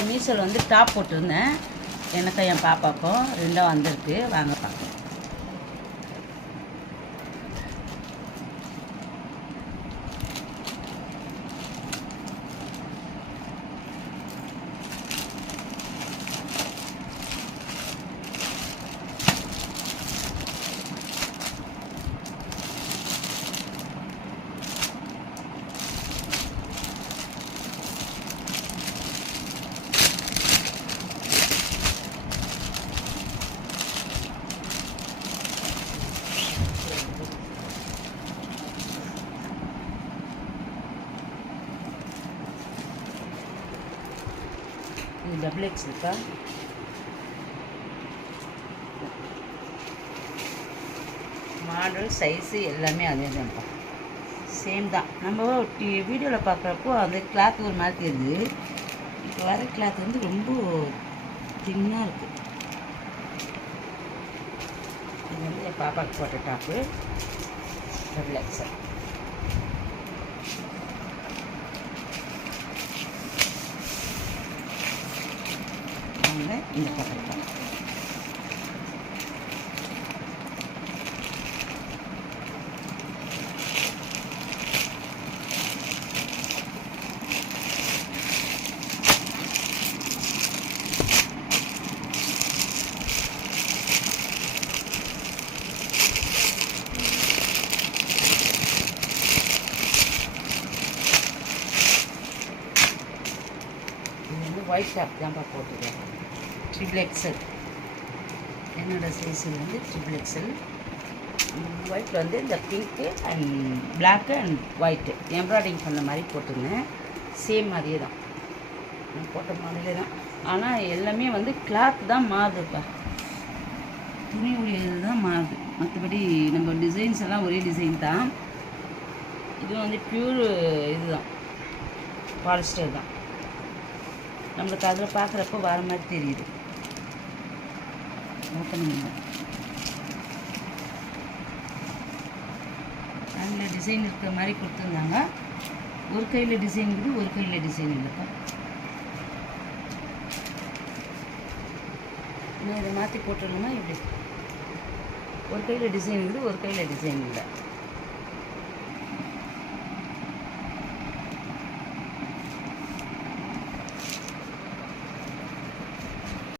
இப்போ மீஷோவில் வந்து டாப் போட்டிருந்தேன். எனக்கும் என் பாப்பாவுக்கும் ரெண்டும் வந்திருக்கு. வாங்க பார்க்கலாம். இது டபுள் எக்ஸ் இருக்கா? மாடல் சைஸு எல்லாமே அதே தான்ப்பா, சேம் தான். நம்ம வீடியோவில் பார்க்குறப்போ அந்த கிளாத் ஒரு மாதிரி தெரியுது. இப்போ வர கிளாத் வந்து ரொம்ப தின்னாக இருக்குது. இது வந்து என் பாப்பாவுக்கு போட்ட டாப்பு டபுள் எக்ஸல். இந்த பக்கம் இது வந்து ஒயிட் டாப் தான்ப்பா போட்டுருக்கேன். ட்ரிபிள் எக்ஸல் என்னோடய சைஸில் வந்து ட்ரிபிள் எக்ஸல். ஒயிட்டில் வந்து இந்த pink and black and white embroidering பண்ண மாதிரி போட்டிருந்தேன். சேம் மாதிரியே தான் நான் போட்ட மாதிரியே தான். ஆனால் எல்லாமே வந்து கிளாத் தான் மாறுதுப்பா, துணி உடையது தான் மாறுது. மற்றபடி நம்ம டிசைன்ஸ் எல்லாம் ஒரே டிசைன் தான். இது வந்து பியூர் இதுதான், பாலிஸ்டர் தான். நம்மளுக்கு அதில் பார்க்குறப்போ வர மாதிரி தெரியுது. அதில் டிசைன் இருக்கிற மாதிரி கொடுத்துருந்தாங்க. ஒரு கையில் டிசைன் இருக்குது, ஒரு கையில் டிசைன் இல்லைப்பா. நான் இதை மாற்றி போட்டுருந்தோம்னா இப்படி ஒரு கையில் டிசைன் இருக்குது, ஒரு கையில் டிசைன் இல்லை.